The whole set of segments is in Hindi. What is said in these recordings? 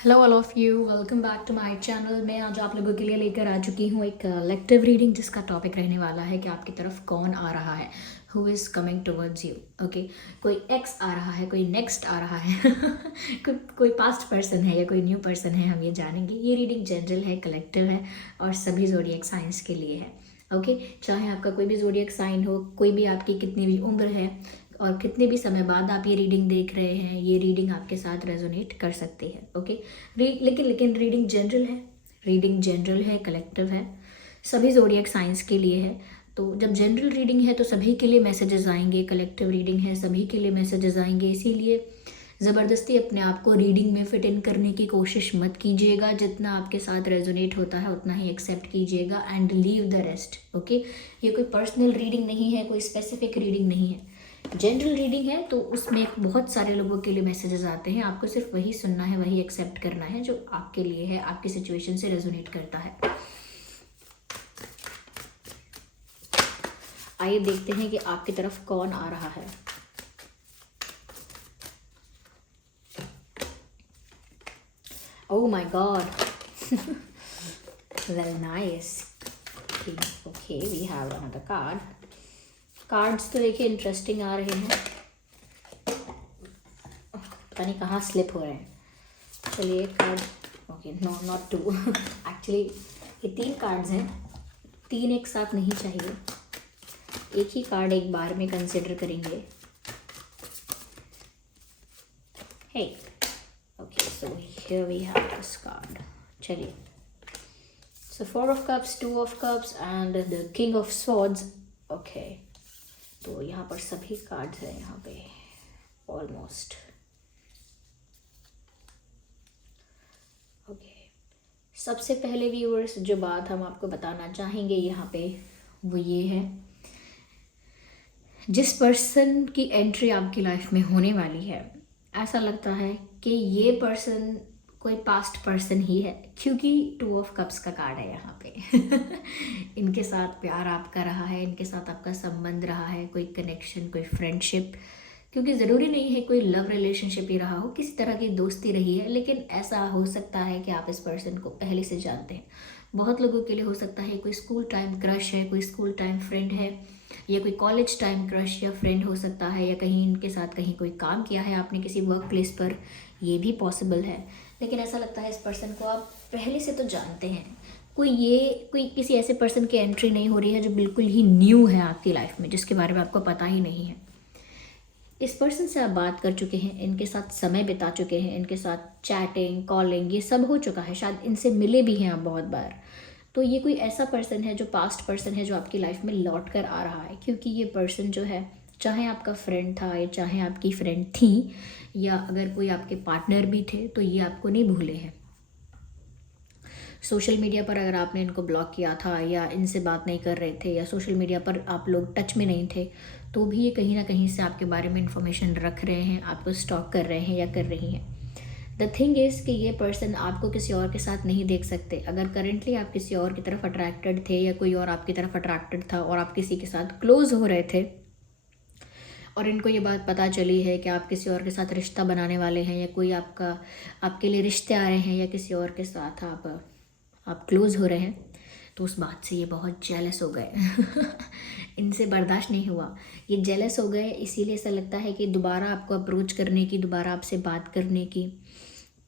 Hello all of you, welcome back to my channel. मैं आज आप लोगों के लिए लेकर आ चुकी हूँ एक कलेक्टिव रीडिंग जिसका टॉपिक रहने वाला है कि आपकी तरफ कौन आ रहा है, who is coming towards you. Okay, कोई एक्स आ रहा है, कोई नेक्स्ट आ रहा है कोई पास्ट पर्सन है या कोई न्यू पर्सन है, हम ये जानेंगे। ये रीडिंग जनरल है, कलेक्टिव है और सभी ज़ोडिएक साइंस के लिए है। ओके, चाहे आपका कोई भी ज़ोडिएक साइन हो, कोई भी आपकी कितनी भी उम्र है और कितने भी समय बाद आप ये रीडिंग देख रहे हैं, ये रीडिंग आपके साथ रेजोनेट कर सकती है। ओके, लेकिन रीडिंग जनरल है, कलेक्टिव है, सभी ज़ोडिएक साइंस के लिए है। तो जब जनरल रीडिंग है तो सभी के लिए मैसेजेस आएंगे, कलेक्टिव रीडिंग है सभी के लिए मैसेजेस आएंगे। इसीलिए ज़बरदस्ती अपने आप को रीडिंग में फिट इन करने की कोशिश मत कीजिएगा। जितना आपके साथ रेजोनेट होता है उतना ही एक्सेप्ट कीजिएगा and leave the rest. Okay, ये कोई पर्सनल रीडिंग नहीं है, कोई स्पेसिफिक रीडिंग नहीं है, जनरल रीडिंग है। तो उसमें बहुत सारे लोगों के लिए मैसेजेस आते हैं, आपको सिर्फ वही सुनना है, वही एक्सेप्ट करना है जो आपके लिए है, आपकी सिचुएशन से रेजोनेट करता है। आइए देखते हैं कि आपकी तरफ कौन आ रहा है। Oh my god, very nice. Okay, we have another card. Cards तो देखिए इंटरेस्टिंग आ रहे हैं, पता नहीं कहाँ स्लिप हो रहे हैं। चलिए card, okay, no not two actually ये 3 कार्ड्स हैं, 3 एक साथ नहीं चाहिए, एक ही कार्ड एक बार में कंसिडर करेंगे। Hey, okay, so here we have this card. चलिए, so 4 of cups, 2 of cups and the king of swords. Okay, तो यहाँ पर सभी कार्ड्स हैं यहाँ पे ऑलमोस्ट। ओके, सबसे पहले व्यूअर्स जो बात हम आपको बताना चाहेंगे यहाँ पे वो ये है, जिस पर्सन की एंट्री आपकी लाइफ में होने वाली है, ऐसा लगता है कि ये पर्सन कोई पास्ट पर्सन ही है, क्योंकि 2 ऑफ कप्स का कार्ड है यहाँ पे इनके साथ प्यार आपका रहा है, इनके साथ आपका संबंध रहा है, कोई कनेक्शन, कोई फ्रेंडशिप, क्योंकि ज़रूरी नहीं है कोई लव रिलेशनशिप ही रहा हो, किसी तरह की दोस्ती रही है। लेकिन ऐसा हो सकता है कि आप इस पर्सन को पहले से जानते हैं। बहुत लोगों के लिए हो सकता है कोई स्कूल टाइम क्रश है, कोई स्कूल टाइम फ्रेंड है, या कोई कॉलेज टाइम क्रश या फ्रेंड हो सकता है, या कहीं इनके साथ कहीं कोई काम किया है आपने किसी वर्क प्लेस पर, ये भी पॉसिबल है। लेकिन ऐसा लगता है इस पर्सन को आप पहले से तो जानते हैं। कोई किसी ऐसे पर्सन की एंट्री नहीं हो रही है जो बिल्कुल ही न्यू है आपकी लाइफ में, जिसके बारे में आपको पता ही नहीं है। इस पर्सन से आप बात कर चुके हैं, इनके साथ समय बिता चुके हैं, इनके साथ चैटिंग, कॉलिंग, ये सब हो चुका है, शायद इनसे मिले भी हैं आप बहुत बार। तो ये कोई ऐसा पर्सन है जो पास्ट पर्सन है जो आपकी लाइफ में लौट कर आ रहा है, क्योंकि ये पर्सन जो है, चाहे आपका फ्रेंड था या चाहे आपकी फ्रेंड थी, या अगर कोई आपके पार्टनर भी थे, तो ये आपको नहीं भूले हैं। सोशल मीडिया पर अगर आपने इनको ब्लॉक किया था या इनसे बात नहीं कर रहे थे या सोशल मीडिया पर आप लोग टच में नहीं थे, तो भी ये कहीं ना कहीं से आपके बारे में इन्फॉर्मेशन रख रहे हैं, आपको स्टॉक कर रहे हैं या कर रही हैं। द थिंग इज़ कि ये पर्सन आपको किसी और के साथ नहीं देख सकते। अगर करेंटली आप किसी और की तरफ अट्रैक्टेड थे या कोई और आपकी तरफ अट्रैक्टेड था और आप किसी के साथ क्लोज हो रहे थे और इनको ये बात पता चली है कि आप किसी और के साथ रिश्ता बनाने वाले हैं, या कोई आपके लिए रिश्ते आ रहे हैं, या किसी और के साथ आप क्लोज़ हो रहे हैं, तो उस बात से ये बहुत जेलस हो गए इनसे बर्दाश्त नहीं हुआ, ये जेलस हो गए। इसीलिए ऐसा लगता है कि दोबारा आपको अप्रोच करने की, दोबारा आपसे बात करने की,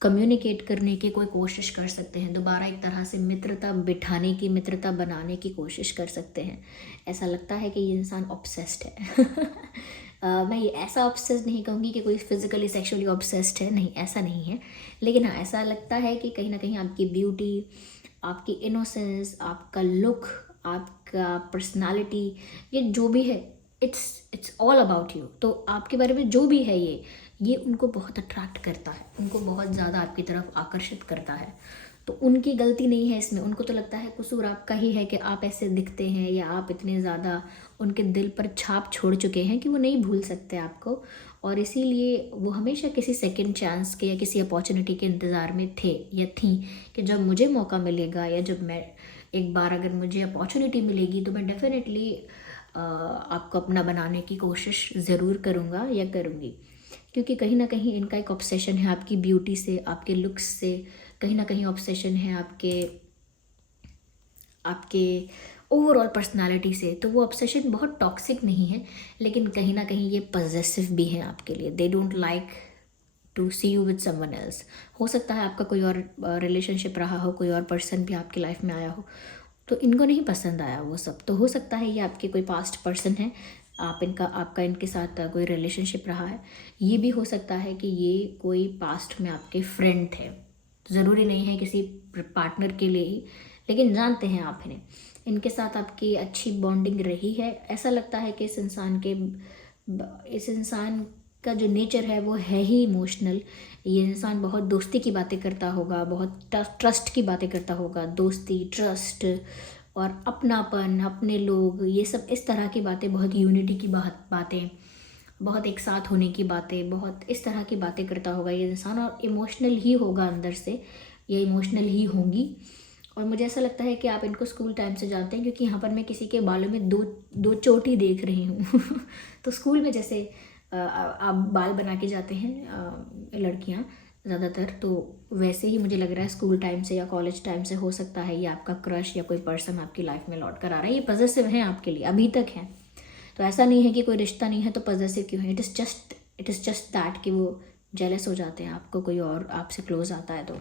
कम्युनिकेट करने की कोई कोशिश कर सकते हैं, दोबारा एक तरह से मित्रता बिठाने की, मित्रता बनाने की कोशिश कर सकते हैं। ऐसा लगता है कि ये इंसान ऑब्सेस्ड है मैं ये ऐसा ऑब्सेस्ड नहीं कहूँगी कि कोई फिजिकली सेक्सुअली ऑब्सेस्ड है, नहीं, ऐसा नहीं है। लेकिन हाँ, ऐसा लगता है कि कहीं ना कहीं आपकी ब्यूटी, आपकी इनोसेंस, आपका लुक, आपका पर्सनालिटी, ये जो भी है, इट्स ऑल अबाउट यू। तो आपके बारे में जो भी है, ये उनको बहुत अट्रैक्ट करता है, उनको बहुत ज़्यादा आपकी तरफ आकर्षित करता है। तो उनकी गलती नहीं है इसमें, उनको तो लगता है कसूर आपका ही है कि आप ऐसे दिखते हैं, या आप इतने ज़्यादा उनके दिल पर छाप छोड़ चुके हैं कि वो नहीं भूल सकते आपको। और इसीलिए वो हमेशा किसी सेकंड चांस के या किसी अपॉर्चुनिटी के इंतज़ार में थे या थी, कि जब मुझे मौका मिलेगा या जब मैं एक बार अगर मुझे अपॉर्चुनिटी मिलेगी तो मैं डेफिनेटली आपको अपना बनाने की कोशिश ज़रूर करूँगा या करूँगी। क्योंकि कहीं ना कहीं इनका एक ऑब्सेशन है आपकी ब्यूटी से, आपके लुक्स से, कहीं ना कहीं ऑब्सेशन है आपके आपके ओवरऑल पर्सनालिटी से। तो वो ऑब्सेशन बहुत टॉक्सिक नहीं है, लेकिन कहीं ना कहीं ये पजेसिव भी है आपके लिए। They don't like to see you with someone else. हो सकता है आपका कोई और रिलेशनशिप रहा हो, कोई और पर्सन भी आपकी लाइफ में आया हो, तो इनको नहीं पसंद आया वो सब। तो हो सकता है ये आपके कोई पास्ट पर्सन है, आपका इनके साथ कोई रिलेशनशिप रहा है। ये भी हो सकता है कि ये कोई पास्ट में आपके फ्रेंड थे। ज़रूरी नहीं है किसी पार्टनर के लिए ही, लेकिन जानते हैं आप इन्हें, इनके साथ आपकी अच्छी बॉन्डिंग रही है। ऐसा लगता है कि इस इंसान का जो नेचर है वो है ही इमोशनल। ये इंसान बहुत दोस्ती की बातें करता होगा, बहुत ट्रस्ट की बातें करता होगा, दोस्ती, ट्रस्ट और अपनापन, अपने लोग, ये सब इस तरह की बातें, बहुत यूनिटी की बातें, बहुत एक साथ होने की बातें, बहुत इस तरह की बातें करता होगा ये इंसान। और इमोशनल ही होगा अंदर से, ये इमोशनल ही होंगी। और मुझे ऐसा लगता है कि आप इनको स्कूल टाइम से जानते हैं, क्योंकि यहाँ पर मैं किसी के बालों में दो चोटी देख रही हूँ तो स्कूल में जैसे आप बाल बना के जाते हैं लड़कियाँ ज़्यादातर, तो वैसे ही मुझे लग रहा है स्कूल टाइम से या कॉलेज टाइम से हो सकता है ये आपका क्रश या कोई पर्सन आपकी लाइफ में लौट कर आ रहा है। ये पॉजिटिव है आपके लिए, अभी तक है। तो ऐसा नहीं है कि कोई रिश्ता नहीं है तो पॉजिटिव क्यों है। इट इज़ जस्ट दैट कि वो जेलस हो जाते हैं आपको कोई और आपसे क्लोज आता है। तो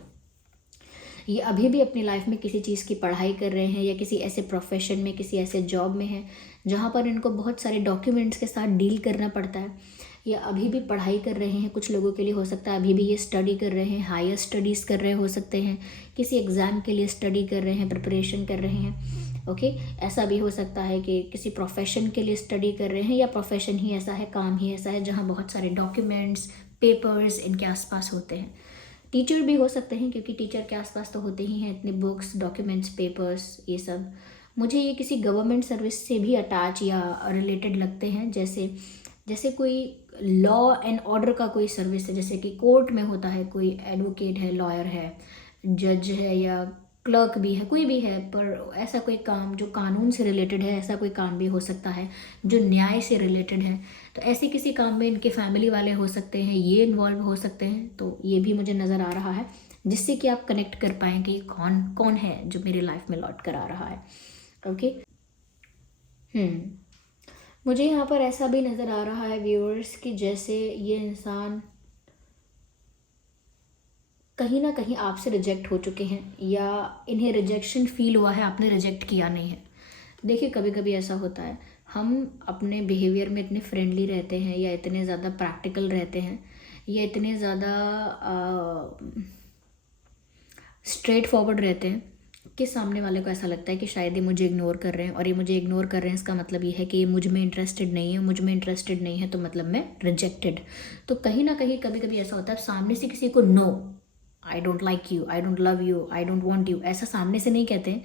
ये अभी भी अपनी लाइफ में किसी चीज़ की पढ़ाई कर रहे हैं या किसी ऐसे प्रोफेशन में, किसी ऐसे जॉब में हैं जहाँ पर इनको बहुत सारे डॉक्यूमेंट्स के साथ डील करना पड़ता है। या अभी भी पढ़ाई कर रहे हैं, कुछ लोगों के लिए हो सकता है अभी भी ये स्टडी कर रहे हैं, हायर स्टडीज़ कर रहे हो सकते हैं, किसी एग्ज़ाम के लिए स्टडी कर रहे हैं, प्रिपरेशन कर रहे हैं। ओके, ऐसा भी हो सकता है कि किसी प्रोफेशन के लिए स्टडी कर रहे हैं, या प्रोफेशन ही ऐसा है, काम ही ऐसा है जहाँ बहुत सारे डॉक्यूमेंट्स, पेपर्स इनके आसपास होते हैं। टीचर भी हो सकते हैं, क्योंकि टीचर के आसपास तो होते ही हैं इतने बुक्स, डॉक्यूमेंट्स, पेपर्स, ये सब। मुझे ये किसी गवर्नमेंट सर्विस से भी अटैच या रिलेटेड लगते हैं, जैसे कोई लॉ एंड ऑर्डर का कोई सर्विस है, जैसे कि कोर्ट में होता है, कोई एडवोकेट है, लॉयर है, जज है, या क्लर्क भी है, कोई भी है, पर ऐसा कोई काम जो कानून से रिलेटेड है, ऐसा कोई काम भी हो सकता है जो न्याय से रिलेटेड है। तो ऐसे किसी काम में इनके फैमिली वाले हो सकते हैं, ये इन्वॉल्व हो सकते हैं। तो ये भी मुझे नज़र आ रहा है, जिससे कि आप कनेक्ट कर पाएँ कि कौन कौन है जो मेरी लाइफ में लौट कर आ रहा है। ओके, मुझे यहाँ पर ऐसा भी नज़र आ रहा है व्यूअर्स कि जैसे ये इंसान कहीं ना कहीं आपसे रिजेक्ट हो चुके हैं, या इन्हें रिजेक्शन फील हुआ है, आपने रिजेक्ट किया नहीं है। देखिए, कभी कभी ऐसा होता है, हम अपने बिहेवियर में इतने फ्रेंडली रहते हैं, या इतने ज़्यादा प्रैक्टिकल रहते हैं, या इतने ज़्यादा स्ट्रेट फॉरवर्ड रहते हैं कि सामने वाले को ऐसा लगता है कि शायद ये मुझे इग्नोर कर रहे हैं, और ये मुझे इग्नोर कर रहे हैं इसका मतलब ये है कि ये मुझ में इंटरेस्टेड नहीं है, मुझ में इंटरेस्टेड नहीं है तो मतलब मैं रिजेक्टेड। तो कहीं ना कहीं कभी कभी ऐसा होता है, सामने से किसी को no, I don't like you, I don't love you, I don't want you, ऐसा सामने से नहीं कहते हैं,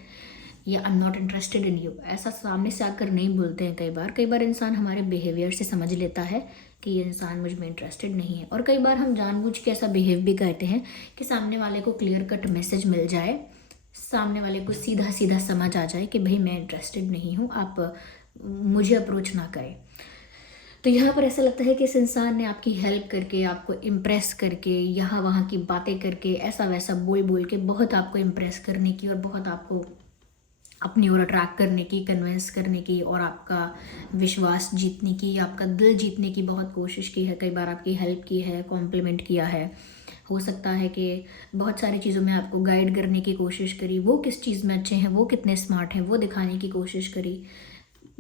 या I am not interested in you, ऐसा सामने से आकर नहीं बोलते हैं। कई बार इंसान हमारे बिहेवियर से समझ लेता है कि ये इंसान मुझ में इंटरेस्टेड नहीं है। और कई बार हम जानबूझ के ऐसा बिहेव भी करते हैं कि सामने वाले को क्लियर कट मैसेज मिल जाए, सामने वाले को सीधा सीधा समझ आ जाए कि भाई मैं इंटरेस्टेड नहीं हूँ, आप मुझे अप्रोच ना करें। तो यहाँ पर ऐसा लगता है कि इस इंसान ने आपकी हेल्प करके, आपको इम्प्रेस करके, यहाँ वहाँ की बातें करके, ऐसा वैसा बोल बोल के बहुत आपको इम्प्रेस करने की, और बहुत आपको अपनी ओर अट्रैक्ट करने की, कन्विंस करने की, और आपका विश्वास जीतने की, आपका दिल जीतने की बहुत कोशिश की है। कई बार आपकी हेल्प की है, कॉम्प्लीमेंट किया है, हो सकता है कि बहुत सारी चीज़ों में आपको गाइड करने की कोशिश करी, वो किस चीज़ में अच्छे हैं, वो कितने स्मार्ट हैं, वो दिखाने की कोशिश करी।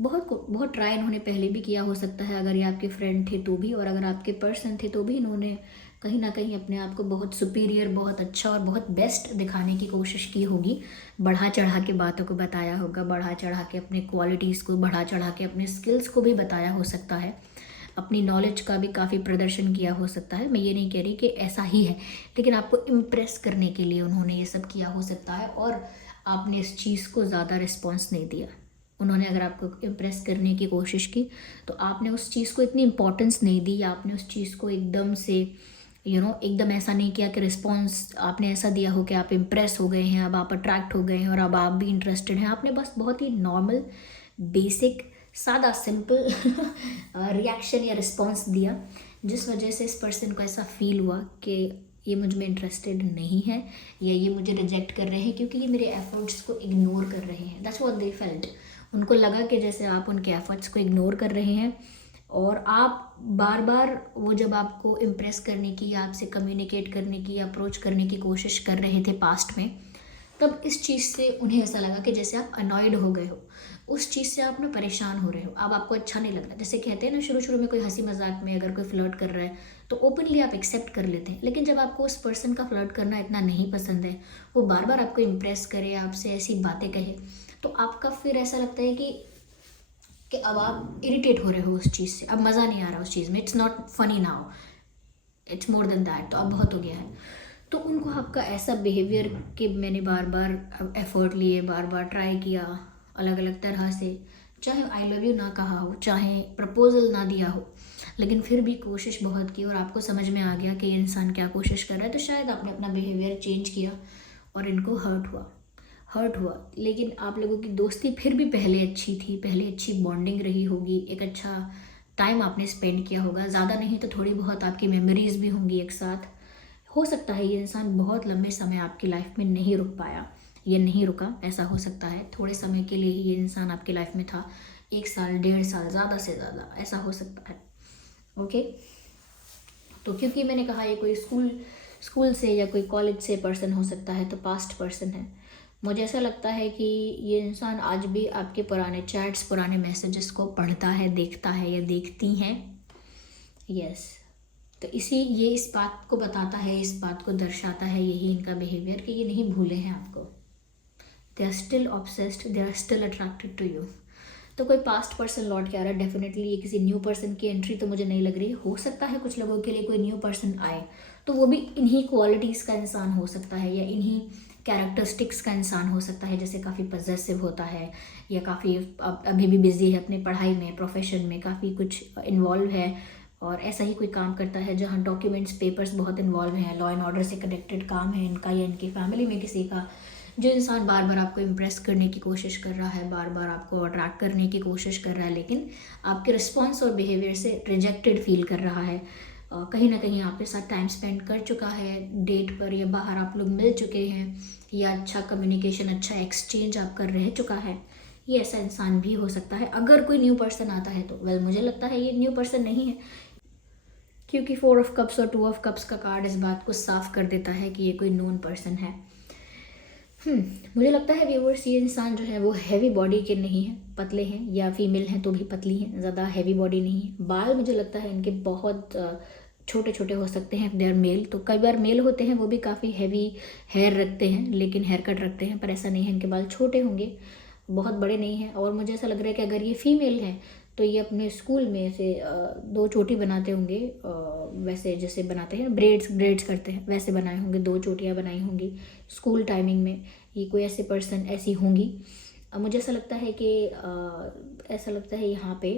बहुत ट्राई इन्होंने पहले भी किया हो सकता है, अगर ये आपके फ्रेंड थे तो भी, और अगर आपके पर्सन थे तो भी इन्होंने कहीं ना कहीं अपने आप को बहुत सुपीरियर, बहुत अच्छा और बहुत बेस्ट दिखाने की कोशिश की होगी। बढ़ा चढ़ा के बातों को बताया होगा, बढ़ा चढ़ा के अपने क्वालिटीज़ को, बढ़ा चढ़ा के अपने स्किल्स को भी बताया हो सकता है, अपनी नॉलेज का भी काफ़ी प्रदर्शन किया हो सकता है। मैं ये नहीं कह रही कि ऐसा ही है, लेकिन आपको इम्प्रेस करने के लिए उन्होंने ये सब किया हो सकता है, और आपने इस चीज़ को ज़्यादा रिस्पॉन्स नहीं दिया। उन्होंने अगर आपको इम्प्रेस करने की कोशिश की तो आपने उस चीज़ को इतनी इम्पोर्टेंस नहीं दी, या आपने उस चीज़ को एकदम से एकदम ऐसा नहीं किया कि रिस्पॉन्स आपने ऐसा दिया हो कि आप इम्प्रेस हो गए हैं, अब आप अट्रैक्ट हो गए हैं और अब आप भी इंटरेस्टेड हैं। आपने बस बहुत ही नॉर्मल, बेसिक, सादा सिंपल रिएक्शन या रिस्पॉन्स दिया, जिस वजह से इस पर्सन को ऐसा फील हुआ कि ये मुझ में इंटरेस्टेड नहीं है या ये मुझे रिजेक्ट कर रहे हैं क्योंकि ये मेरे एफर्ट्स को इग्नोर कर रहे हैं। That's what they felt. उनको लगा कि जैसे आप उनके एफर्ट्स को इग्नोर कर रहे हैं और आप बार बार वो जब आपको इम्प्रेस करने की या आपसे कम्युनिकेट करने की या अप्रोच करने की कोशिश कर रहे थे पास्ट में, तब इस चीज़ से उन्हें ऐसा लगा कि जैसे आप अनॉयड हो गए हो, उस चीज़ से आप ना परेशान हो रहे हो, अब आपको अच्छा नहीं लग रहा। जैसे कहते हैं ना, शुरू शुरू में कोई हंसी मजाक में अगर कोई फ्लर्ट कर रहा है तो ओपनली आप एक्सेप्ट कर लेते हैं, लेकिन जब आपको उस पर्सन का फ्लर्ट करना इतना नहीं पसंद है, वो बार बार आपको इम्प्रेस करे, आपसे ऐसी बातें कहे, तो आपका फिर ऐसा लगता है कि अब आप इरिटेट हो रहे हो उस चीज़ से, अब मज़ा नहीं आ रहा उस चीज़ में, it's not funny now, it's more than that, तो अब बहुत हो गया है। तो उनको आपका ऐसा बिहेवियर कि मैंने बार बार एफर्ट लिए, बार बार ट्राई किया अलग अलग तरह से, चाहे आई लव यू ना कहा हो, चाहे प्रपोजल ना दिया हो, लेकिन फिर भी कोशिश बहुत की और आपको समझ में आ गया कि ये इंसान क्या कोशिश कर रहा है, तो शायद आपने अपना बिहेवियर चेंज किया और इनको हर्ट हुआ। लेकिन आप लोगों की दोस्ती फिर भी पहले अच्छी थी, पहले अच्छी बॉन्डिंग रही होगी, एक अच्छा टाइम आपने स्पेंड किया होगा, ज़्यादा नहीं तो थोड़ी बहुत आपकी मेमोरीज भी होंगी एक साथ। हो सकता है ये इंसान बहुत लंबे समय आपकी लाइफ में नहीं रुक पाया, ये नहीं रुका, ऐसा हो सकता है, थोड़े समय के लिए ही ये इंसान आपकी लाइफ में था, 1 साल 1.5 साल ज़्यादा से ज़्यादा, ऐसा हो सकता है। ओके, तो क्योंकि मैंने कहा ये कोई स्कूल से या कोई कॉलेज से पर्सन हो सकता है, तो पास्ट पर्सन है, मुझे ऐसा लगता है कि ये इंसान आज भी आपके पुराने चैट्स, पुराने मैसेजेस को पढ़ता है, देखता है या देखती हैं। यस, तो ये इस बात को बताता है, इस बात को दर्शाता है, यही इनका बिहेवियर, कि ये नहीं भूले हैं आपको, they are still obsessed, they are still attracted to you. तो कोई पास्ट पर्सन लौट के आ रहा है, डेफिनेटली ये किसी न्यू पर्सन की एंट्री तो मुझे नहीं लग रही। हो सकता है कुछ लोगों के लिए कोई न्यू पर्सन आए तो वो भी इन्हीं क्वालिटीज़ का इंसान हो सकता है या इन्हीं कैरेक्टरिस्टिक्स का इंसान हो सकता है, जैसे काफ़ी पजेसिव होता है या काफ़ी अभी भी बिजी है अपनी पढ़ाई में, प्रोफेशन में काफ़ी कुछ इन्वॉल्व है और ऐसा ही कोई काम करता है जहाँ डॉक्यूमेंट्स, पेपर्स बहुत इन्वॉल्व हैं, लॉ एंड ऑर्डर से कनेक्टेड काम है इनका या इनकी फैमिली में किसी का। जो इंसान बार बार आपको इम्प्रेस करने की कोशिश कर रहा है, बार बार आपको अट्रैक्ट करने की कोशिश कर रहा है, लेकिन आपके रिस्पॉन्स और बिहेवियर से रिजेक्टेड फील कर रहा है, कहीं ना कहीं आपके साथ टाइम स्पेंड कर चुका है, डेट पर या बाहर आप लोग मिल चुके हैं या अच्छा कम्युनिकेशन, अच्छा एक्सचेंज आपका रह चुका है, ये ऐसा इंसान भी हो सकता है। अगर कोई न्यू पर्सन आता है तो वेल मुझे लगता है ये न्यू पर्सन नहीं है, क्योंकि 4 ऑफ कप्स और 2 ऑफ कप्स का कार्ड इस बात को साफ कर देता है कि ये कोई नोन पर्सन है। मुझे लगता है व्यूअर्स, ये इंसान जो है वो हैवी बॉडी के नहीं है, पतले हैं या फीमेल हैं तो भी पतली हैं, ज़्यादा हैवी बॉडी नहीं है। बाल मुझे लगता है इनके बहुत छोटे छोटे हो सकते हैं, दे आर मेल, तो कई बार मेल होते हैं वो भी काफ़ी हैवी हेयर रखते हैं, लेकिन हेयर कट रखते हैं, पर ऐसा नहीं है, इनके बाल छोटे होंगे, बहुत बड़े नहीं हैं। और मुझे ऐसा लग रहा है कि अगर ये फीमेल हैं तो ये अपने स्कूल में ऐसे 2 चोटी बनाते होंगे, वैसे जैसे बनाते हैं ब्रेड्स करते हैं वैसे बनाए होंगे, 2 चोटियाँ बनाई होंगी स्कूल टाइमिंग में, ये कोई ऐसे पर्सन ऐसी होंगी। मुझे ऐसा लगता है कि यहाँ पे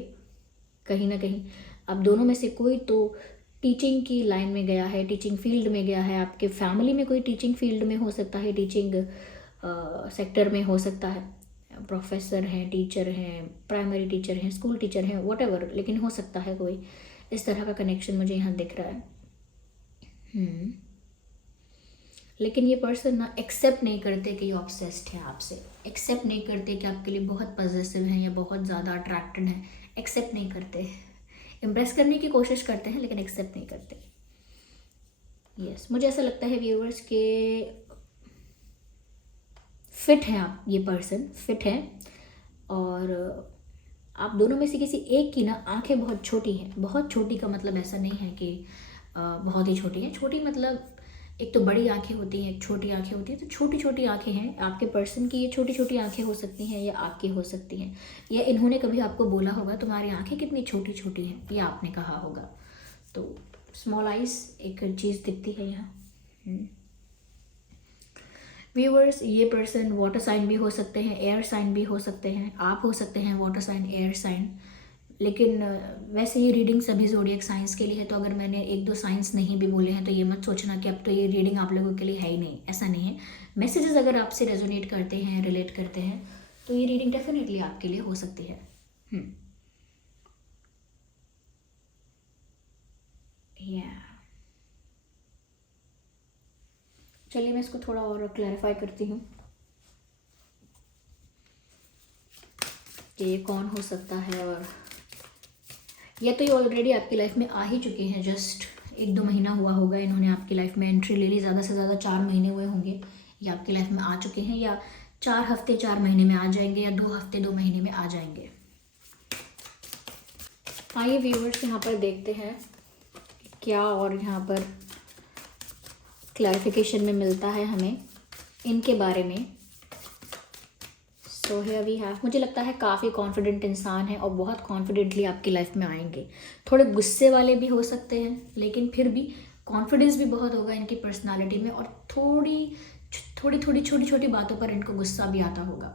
कहीं ना कहीं आप दोनों में से कोई तो टीचिंग की लाइन में गया है, टीचिंग फील्ड में गया है, आपके फैमिली में कोई टीचिंग फील्ड में हो सकता है, टीचिंग सेक्टर में हो सकता है, प्रोफेसर हैं, टीचर हैं, प्राइमरी टीचर हैं, स्कूल टीचर हैं, व्हाटएवर, लेकिन हो सकता है कोई इस तरह का कनेक्शन मुझे यहाँ दिख रहा है। लेकिन ये पर्सन ना एक्सेप्ट नहीं करते कि ये ऑब्सेस्ड है आपसे, एक्सेप्ट नहीं करते कि आपके लिए बहुत पॉजिटिव हैं या बहुत ज़्यादा अट्रैक्टेड हैं, एक्सेप्ट नहीं करते, इम्प्रेस करने की कोशिश करते हैं लेकिन एक्सेप्ट नहीं करते। यस, मुझे ऐसा लगता है व्यूअर्स के फिट हैं आप, ये पर्सन फिट है और आप दोनों में से किसी एक की ना आंखें बहुत छोटी हैं। बहुत छोटी का मतलब ऐसा नहीं है कि बहुत ही छोटी है, छोटी मतलब एक तो बड़ी आंखें होती हैं, एक छोटी आंखें होती हैं, तो छोटी छोटी आंखें हैं आपके पर्सन की। ये छोटी छोटी आंखें हो सकती हैं या आपकी हो सकती हैं, या इन्होंने कभी आपको बोला होगा तुम्हारी आंखें कितनी छोटी छोटी हैं, या आपने कहा होगा। तो स्मॉल आइज एक चीज़ दिखती है यहाँ। व्यूअर्स, ये पर्सन वाटर साइन भी हो सकते हैं, एयर साइन भी हो सकते हैं, आप हो सकते हैं वाटर साइन, एयर साइन, लेकिन वैसे ये रीडिंग सभी ज़ोडिएक साइंस के लिए है। तो अगर मैंने 1-2 साइंस नहीं भी बोले हैं तो ये मत सोचना कि अब तो ये रीडिंग आप लोगों के लिए है ही नहीं, ऐसा नहीं है। मैसेजेस अगर आपसे रेजोनेट करते हैं, रिलेट करते हैं, तो ये रीडिंग डेफिनेटली आपके लिए हो सकती है। चलिए मैं इसको थोड़ा और क्लैरिफाई करती हूँ कि ये कौन हो सकता है। और या तो ये ऑलरेडी आपकी लाइफ में आ ही चुके हैं, जस्ट 1-2 महीना हुआ होगा इन्होंने आपकी लाइफ में एंट्री ले ली, ज़्यादा से ज़्यादा 4 महीने हुए होंगे ये आपकी लाइफ में आ चुके हैं, या 4 हफ्ते 4 महीने में आ जाएंगे, या 2 हफ्ते 2 महीने में आ जाएंगे। आइए व्यूअर्स यहाँ पर देखते हैं क्या और यहाँ पर क्लैरिफिकेशन में मिलता है हमें इनके बारे में। सो हियर वी हैव, मुझे लगता है काफ़ी कॉन्फिडेंट इंसान है और बहुत कॉन्फिडेंटली आपकी लाइफ में आएंगे। थोड़े गुस्से वाले भी हो सकते हैं, लेकिन फिर भी कॉन्फिडेंस भी बहुत होगा इनकी पर्सनालिटी में, और थोड़ी छोटी छोटी बातों पर इनको गुस्सा भी आता होगा।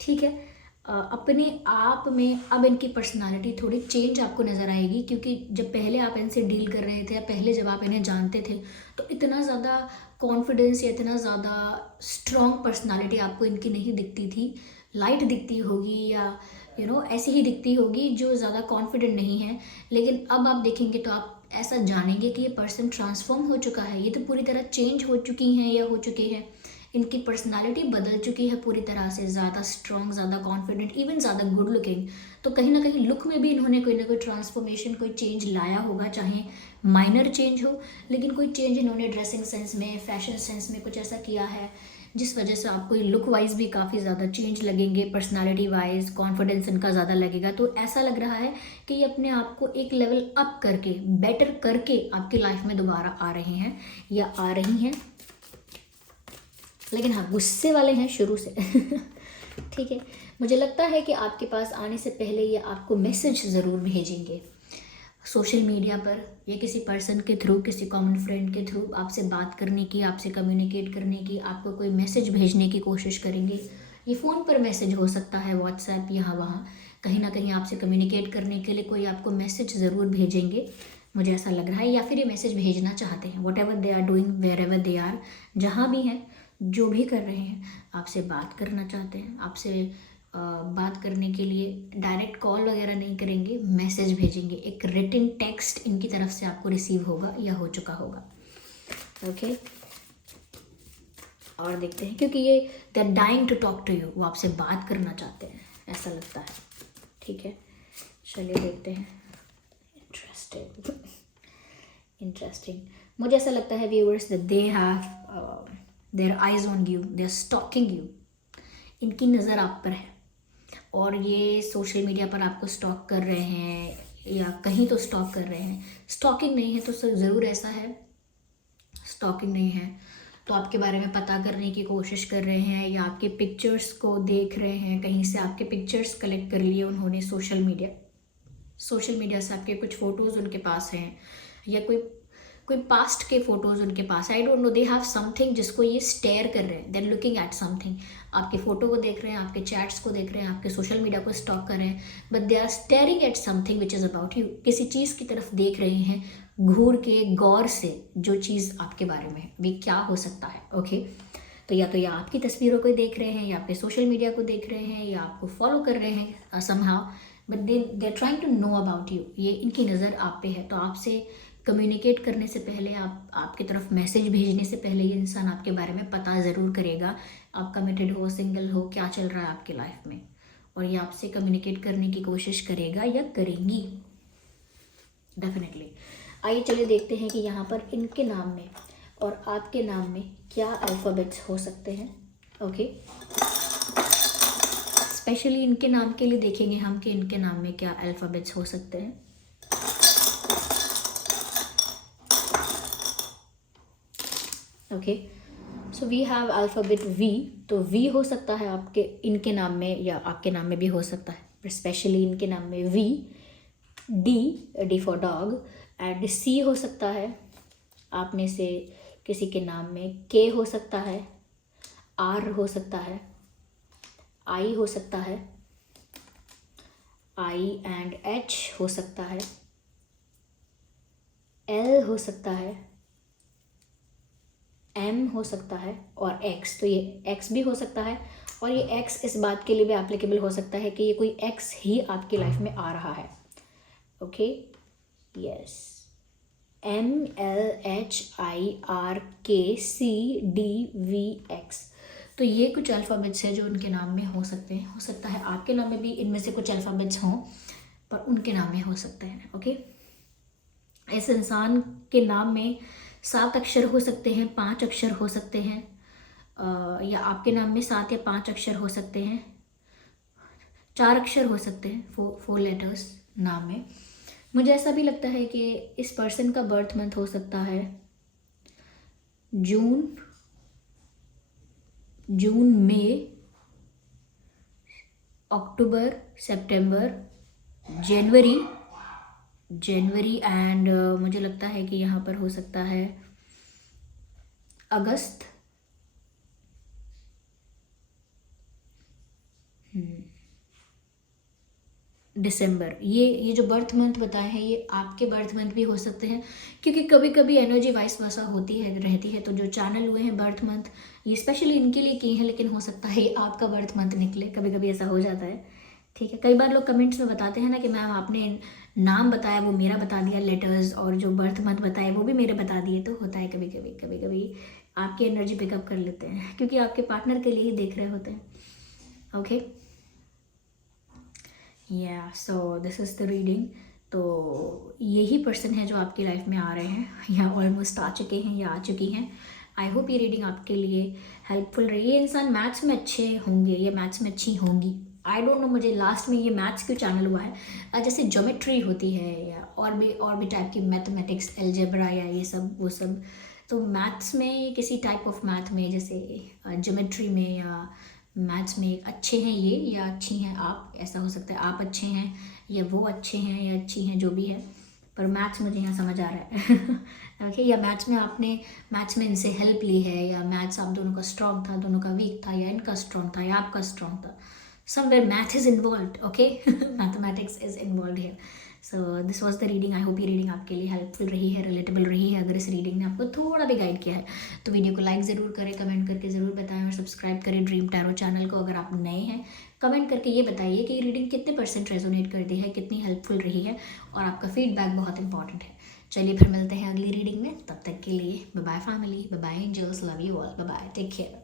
ठीक है, अपने आप में अब इनकी पर्सनालिटी थोड़ी चेंज आपको नज़र आएगी, क्योंकि जब पहले आप इनसे डील कर रहे थे या पहले जब आप इन्हें जानते थे तो इतना ज़्यादा कॉन्फिडेंस या इतना ज़्यादा स्ट्रॉन्ग पर्सनालिटी आपको इनकी नहीं दिखती थी। लाइट दिखती होगी या ऐसी ही दिखती होगी जो ज़्यादा कॉन्फिडेंट नहीं है। लेकिन अब आप देखेंगे तो आप ऐसा जानेंगे कि ये पर्सन ट्रांसफॉर्म हो चुका है, ये तो पूरी तरह चेंज हो चुकी हैं या हो चुके हैं। इनकी पर्सनालिटी बदल चुकी है पूरी तरह से, ज़्यादा स्ट्रॉन्ग, ज़्यादा कॉन्फिडेंट, इवन ज़्यादा गुड लुकिंग। तो कहीं ना कहीं लुक में भी इन्होंने कोई ना कोई ट्रांसफॉर्मेशन, कोई चेंज लाया होगा, चाहे माइनर चेंज हो, लेकिन कोई चेंज इन्होंने ड्रेसिंग सेंस में, फैशन सेंस में कुछ ऐसा किया है जिस वजह से आपको लुक वाइज भी काफ़ी ज़्यादा चेंज लगेंगे, पर्सनालिटी वाइज कॉन्फिडेंस इनका ज़्यादा लगेगा। तो ऐसा लग रहा है कि ये अपने आप को एक लेवल अप करके, बेटर करके आपकी लाइफ में दोबारा आ रहे हैं या आ रही हैं। लेकिन हाँ, गुस्से वाले हैं शुरू से। ठीक है, मुझे लगता है कि आपके पास आने से पहले ये आपको मैसेज ज़रूर भेजेंगे सोशल मीडिया पर, या किसी पर्सन के थ्रू, किसी कॉमन फ्रेंड के थ्रू आपसे बात करने की, आपसे कम्युनिकेट करने की, आपको कोई मैसेज भेजने की कोशिश करेंगे। ये फ़ोन पर मैसेज हो सकता है, व्हाट्सएप, यहाँ वहाँ कहीं ना कहीं आपसे कम्युनिकेट करने के लिए कोई आपको मैसेज ज़रूर भेजेंगे, मुझे ऐसा लग रहा है। या फिर ये मैसेज भेजना चाहते हैं, whatever they are doing, wherever they are, जहाँ भी हैं, जो भी कर रहे हैं, आपसे बात करना चाहते हैं। आपसे बात करने के लिए डायरेक्ट कॉल वगैरह नहीं करेंगे, मैसेज भेजेंगे, एक रिटन टेक्स्ट इनकी तरफ से आपको रिसीव होगा या हो चुका होगा। ओके, और देखते हैं, क्योंकि ये they are dying to talk to you, वो आपसे बात करना चाहते हैं, ऐसा लगता है। ठीक है, चलिए देखते हैं। इंटरेस्टिंग मुझे ऐसा लगता है viewers that they have their eyes on you, they are stalking you. इनकी नज़र आप पर है और ये सोशल मीडिया पर आपको स्टॉक कर रहे हैं या कहीं तो स्टॉक कर रहे हैं। स्टॉकिंग नहीं है तो सर ज़रूर ऐसा है, स्टॉकिंग नहीं है तो आपके बारे में पता करने की कोशिश कर रहे हैं, या आपके पिक्चर्स को देख रहे हैं, कहीं से आपके पिक्चर्स कलेक्ट कर लिए उन्होंने सोशल मीडिया से आपके कुछ फ़ोटोज़ उनके पास हैं, या कोई पास्ट के फ़ोटोज़ उनके पास है। I don't know, they have something जिसको ये स्टेयर कर रहे हैं, they are looking at something. आपके फ़ोटो को देख रहे हैं, आपके चैट्स को देख रहे हैं, आपके सोशल मीडिया को स्टॉक कर रहे हैं, but they are staring at something which is about you. किसी चीज़ की तरफ देख रहे हैं घूर के, गौर से, जो चीज़ आपके बारे में है। वे क्या हो सकता है? ओके, तो या आपकी तस्वीरों को देख रहे हैं, या आपके सोशल मीडिया को देख रहे हैं, या आपको फॉलो कर रहे हैं somehow, but they are trying to know about you. ये इनकी नज़र आप पे है। तो आपसे कम्युनिकेट करने से पहले, आपकी तरफ मैसेज भेजने से पहले ये इंसान आपके बारे में पता ज़रूर करेगा। आप कमिटेड हो, सिंगल हो, क्या चल रहा है आपकी लाइफ में, और ये आपसे कम्युनिकेट करने की कोशिश करेगा या करेंगी डेफिनेटली। आइए चलिए देखते हैं कि यहाँ पर इनके नाम में और आपके नाम में क्या अल्फ़ाबेट्स हो सकते हैं। ओके, स्पेशली इनके नाम के लिए देखेंगे हम कि इनके नाम में क्या अल्फ़ाबेट्स हो सकते हैं। Okay, so we have alphabet V. तो वी हो सकता है इनके नाम में, या आपके नाम में भी हो सकता है, पर स्पेशली इनके नाम में V. D for dog, and C हो सकता है आप में से किसी के नाम में। के हो सकता है, आर हो सकता है, आई हो सकता है, आई एंड एच हो सकता है, एल हो सकता है, एम हो सकता है, और एक्स। तो ये एक्स भी हो सकता है, और ये एक्स इस बात के लिए भी एप्लीकेबल हो सकता है कि ये कोई एक्स ही आपकी लाइफ में आ रहा है। Okay, yes, MLHIRKCDVX। तो ये कुछ अल्फ़ाबेट्स है जो उनके नाम में हो सकते हैं। हो सकता है आपके नाम में भी इनमें से कुछ अल्फ़ाबेट्स हों, पर उनके नाम में हो सकते हैं। ओके, इस इंसान के नाम में 7 अक्षर हो सकते हैं, 5 अक्षर हो सकते हैं, या आपके नाम में 7 या 5 अक्षर हो सकते हैं, 4 अक्षर हो सकते हैं, 4 लेटर्स नाम में। मुझे ऐसा भी लगता है कि इस पर्सन का बर्थ मंथ हो सकता है जून, मई, अक्टूबर, सितंबर, जनवरी एंड मुझे लगता है कि यहाँ पर हो सकता है अगस्त, दिसंबर। ये जो बर्थ मंथ बताए हैं ये आपके बर्थ मंथ भी हो सकते हैं, क्योंकि कभी कभी एनर्जी वाइस वर्सा होती है रहती है। तो जो चैनल हुए हैं बर्थ मंथ, ये स्पेशली इनके लिए किए हैं, लेकिन हो सकता है ये आपका बर्थ मंथ निकले, कभी कभी ऐसा हो जाता है। ठीक है, कई बार लोग कमेंट्स में बताते हैं ना कि मैम आपने नाम बताया वो मेरा बता दिया लेटर्स, और जो बर्थ मंथ बताए वो भी मेरे बता दिए। तो होता है कभी कभी आपकी एनर्जी पिकअप कर लेते हैं, क्योंकि आपके पार्टनर के लिए ही देख रहे होते हैं। ओके, या so this is the reading. तो यही पर्सन है जो आपकी लाइफ में आ रहे हैं, या ऑलमोस्ट आ चुके हैं या आ चुकी हैं। आई होप ये रीडिंग आपके लिए हेल्पफुल रही। ये इंसान मैथ्स में अच्छे होंगे या मैथ्स में अच्छी होंगी, आई डोंट नो। मुझे लास्ट में ये मैथ्स क्यों चैनल हुआ है, जैसे ज्योमेट्री होती है या और भी टाइप की मैथमेटिक्स, अलजेब्रा या ये सब वो सब। तो मैथ्स में किसी टाइप ऑफ मैथ में, जैसे ज्योमेट्री में या मैथ्स में अच्छे हैं ये या अच्छी हैं आप, ऐसा हो सकता है आप अच्छे हैं या वो अच्छे हैं या अच्छी हैं, जो भी है। पर मैथ्स मुझे यहाँ समझ आ रहा है ओके, या मैथ्स में आपने इनसे हेल्प ली है, या मैथ्स आप दोनों का स्ट्रॉन्ग था, दोनों का वीक था, या इनका स्ट्रॉन्ग था या आपका स्ट्रॉन्ग था। Somewhere math is involved, okay, mathematics is involved here. So this was the reading. I hope ये रीडिंग आपके लिए हेल्पफुल रही है, रिलेटेबल रही है। अगर इस रीडिंग ने आपको थोड़ा भी गाइड किया है तो वीडियो को लाइक ज़रूर करें, कमेंट करके ज़रूर बताएं, और सब्सक्राइब करें ड्रीम टैरो चैनल को। अगर आप नए हैं, कमेंट करके ये बताइए कि ये रीडिंग कितने % रेजोनेट करती है, कितनी हेल्पफुल रही है, और आपका फीडबैक बहुत इंपॉर्टेंट है। चलिए फिर मिलते हैं अगली रीडिंग में, तब तक के लिए bye bye family, bye bye angels, love you all, bye bye, take care.